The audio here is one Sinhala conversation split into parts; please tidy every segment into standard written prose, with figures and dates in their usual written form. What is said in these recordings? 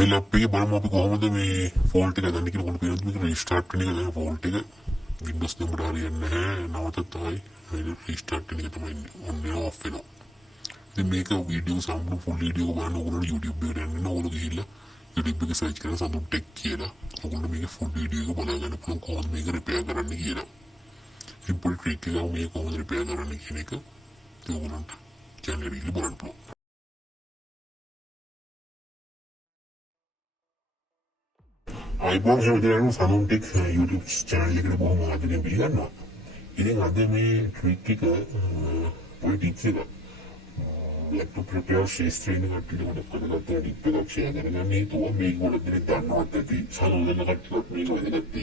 මේ ලැප් එකේ බලමු අපි කොහොමද මේ ෆෝල්ට් එක ගන්න කියලා. ඔයාලට පේනවද මේක රීස්ටාර්ට් වෙන එක දැන් ෆෝල්ට් එක වින්ඩෝස් නම්බර හරියන්නේ නැහැ. නවතතයි මේ රීස්ටාර්ට් වෙන එක තමයි ඔන්න ඔෆ් වෙනවා. ඉතින් මේක වීඩියෝ සම්පූර්ණ ෆුල් වීඩියෝ බලන්න ඕගොල්ලෝ YouTube එකට යන්න ඕගොල්ලෝ ගිහිල්ලා YouTube එකේ සර්ච් කරලා සඳුන් ටෙක් කියලා ඔයගොල්ලෝ මේක ෆුල් වීඩියෝ එක බලා ගන්න පුළුවන් කොහොමද මේක රිපෙයාර් කරන්න කියලා. සිම්පල් ට්‍රික් එක මේක කොහොමද රිපෙයාර් කරන්න කියන එක ඔයගොල්ලන්ට channel එකේ ගිහිල්ලා බලන්න පුළුවන්. අයිබෝන් හැමදේම සඳුන් ටෙක් YouTube channel එකට බොහොම ආදරෙන් පිළිගන්නවා. ඉතින් අද මේ ට්‍රික් එක පොඩි ටිප්ස් එකක්. laptop repair ශේෂ්ත්‍රයෙන් කට්ටියට ගොඩක් ටිප් එකක් ෂෙයා කරගන්න හේතුව මේක ගොඩක් දෙනෙක් දන්නවත් ඇති සාමාන්‍ය කට්ටියට මේක වැදගත්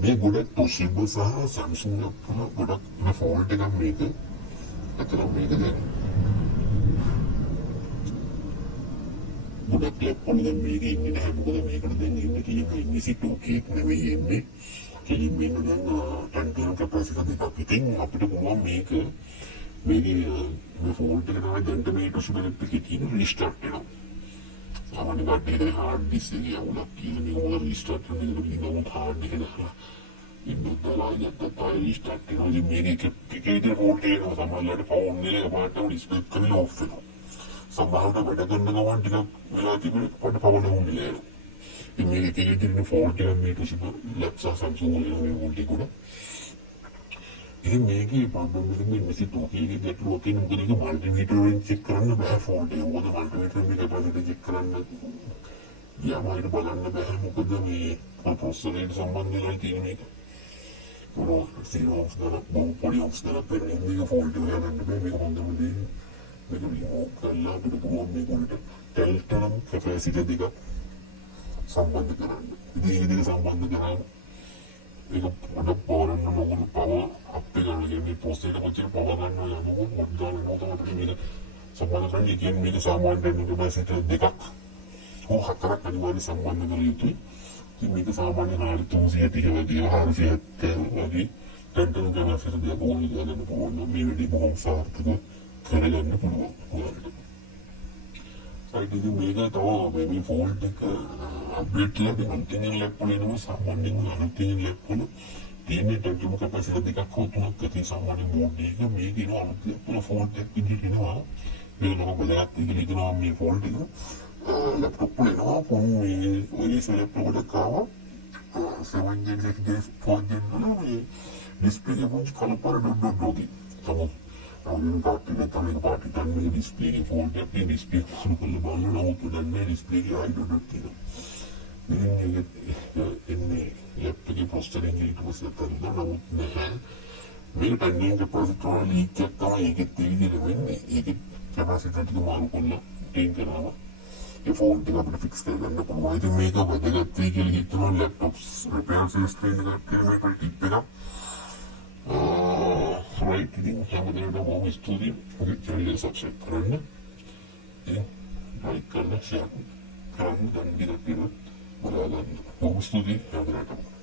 මේ ගොඩක් Toshiba සහ Samsung වල ගොඩක් ඉන්න ෆෝල්ට් එකක් මේක. අතන මේක දැන් ගොඩක් ලැප්ටොප් වල මේක ඉන්නේ නැහැ. මොකද මේකට දැන් ඉන්නේ කියන්නේ Tokin නෙවෙයි එන්නේ. කෙලින්ම ඉන්න දැන් ටන්ටන් කැපැසිටර් දෙකක්. ඉතින් අපිට පුළුවන් මේක මේ ෆෝල්ට් එක තමයි දැන්ට මේ Toshiba එකේ තියෙන රීස්ටාර්ට් වෙනවා. සාමාන්‍ය කට්ටිය හાર્ඩ් ඩිස්ක් එකේ අවුලක් කියන එක මොකද රීස්ටාර්ට් කරන එක පිළිගන්නත් හાર્ඩ් එක දාලා ඉන්නත් දාලා යද්දත් ආයෙ රීස්ටාර්ට් වෙනවා. ඉතින් මේක එකේ ෆෝල්ට් එක සමහරවිට ෆෝන් එකේ පාටම ඩිස්ප්ලේ එක කරලා ඔෆ් වෙනවා. සමහරවිට වැඩ කරන ගමන් ටිකක් වෙලා තිබුණේ පොඩ පවර වුණේ නෑ. ඉතින් මේක එකේ තියෙන ෆෝල්ට් එක මේ Toshiba laptop Samsung වල මේ ෆෝල්ට් එක උඩ ඉතින් මේකේ ප්‍රොබ්ලම් එක මේ Tokin එකේ ගැටලුවක් තියෙන මොකද ඒක මල්ටිමීටර් වලින් චෙක් කරන්න බෑ ෆෝල්ට් එක. මොකද මල්ටිමීටර් එකේ කැපැසිටර් චෙක් කරන්න යාමයිට බලන්න බෑ. මොකද මේ ප්‍රොසෙසර් එකට සම්බන්ධ වෙලා තියෙන මේක. සීරෝස් ගාන පොඩි ඔක්ස් ගාන පෙරෙන්නේ මේක ෆෝල්ට් එක ගන්න බෑ. මේක හොඳම දේ මේක රිමූව් කරලා අපිට පුළුවන් මේක උඩට ටෙල්ටනම් කැපැසිටර් දෙක සම්බන්ධ කරන්න. ඉතින් මේ දෙක සම්බන්ධ කරාම ඒක පොඩක් පවර් එක මොකද පවර් අප් එක ගන්නේ ප්‍රොසෙසර් එක කොච්චර පවර් ගන්නවා යනකොට මොකද ගන්නවා තමයි මේක සම්බන්ධ කරන්නේ. කියන්නේ මේක සාමාන්‍යයෙන් කැපැසිටර් දෙකක් හෝ හතරක් අනිවාර්යයෙන් සම්බන්ධ කර යුතුයි. ඉතින් මේක සාමාන්‍යයෙන් 330 වගේ 470 වගේ ටන්ටන් කැපැසිටර් දෙකක් ඕනේ ගන්න පුළුවන්. මේ වැඩි බොහොම සාර්ථකව කරගන්න පුළුවන් ඔයාලට. ඉතින් මේක තමයි මේ ෆෝල්ට් එක අප්ඩේට් කරලා දෙන්න තියෙන ලැප්ටොප් එකම සාමාන්‍යයෙන් අලුතින් ලැප්ටොප් තියෙන ටන්ටන් කැපැසිටර් දෙකක් හෝ තුනක් ඇති සාමාන්‍ය මෝඩ් එක මේක ඉන අලුත් ලැප්ටොප් ෆෝල්ට් එකක් විදිහට එනවා. මේක නම් බලයක් ඉගෙනනවා මේ ෆෝල්ට් එක ලැප්ටොප් වල එනවා ෆෝන් මේ ඔය ලැප්ටොප් එකක් ආවා 7 gen 6 days 4 gen වල මේ ඩිස්ප්ලේ එක පුංචි කලපර ඩොට් තමයි අවුන් පාටින තමයි පාටි තන්නේ ඩිස්ප්ලේ එකේ ෆෝල්ට් එකේ ඩිස්ප්ලේ සුළු කරලා බලන නමුත් දැන්නේ ඩිස්ප්ලේ එකේ ආයි ඩොට් තියෙනවා. ඉතින් එන්නේ ලැප්ටොප් එකේ ප්‍රොසෙසර් එකේ ඊට පස්සේ තමයි නමුත් නැහැ. මේක තන්නේ කැපැසිටර් ලීක් එකක් තමයි ඒකෙත් තියෙන්නේ වෙන්නේ. ඒකේ කැපැසිටර් ටික මාරු කරලා ටේන් කරනවා. ඒ ෆෝල්ට් එක අපිට ෆික්ස් කරගන්න පුළුවන්. ඉතින් මේක වැදගත් වෙයි කියලා හිතනවා ලැප්ටොප්ස් රිපෙයාර් ශාස්ත්‍රයෙන් ගන්න මේක ටිප් එකක්. right ඉතින් හැමදේම බොහොම ස්තුතියි. ඔය channel එක subscribe කරන්න. ඉතින් like කරන්න share කරන්න දැන් විදිහට බලන්න. බොහොම ස්තුතියි හැමදේටම.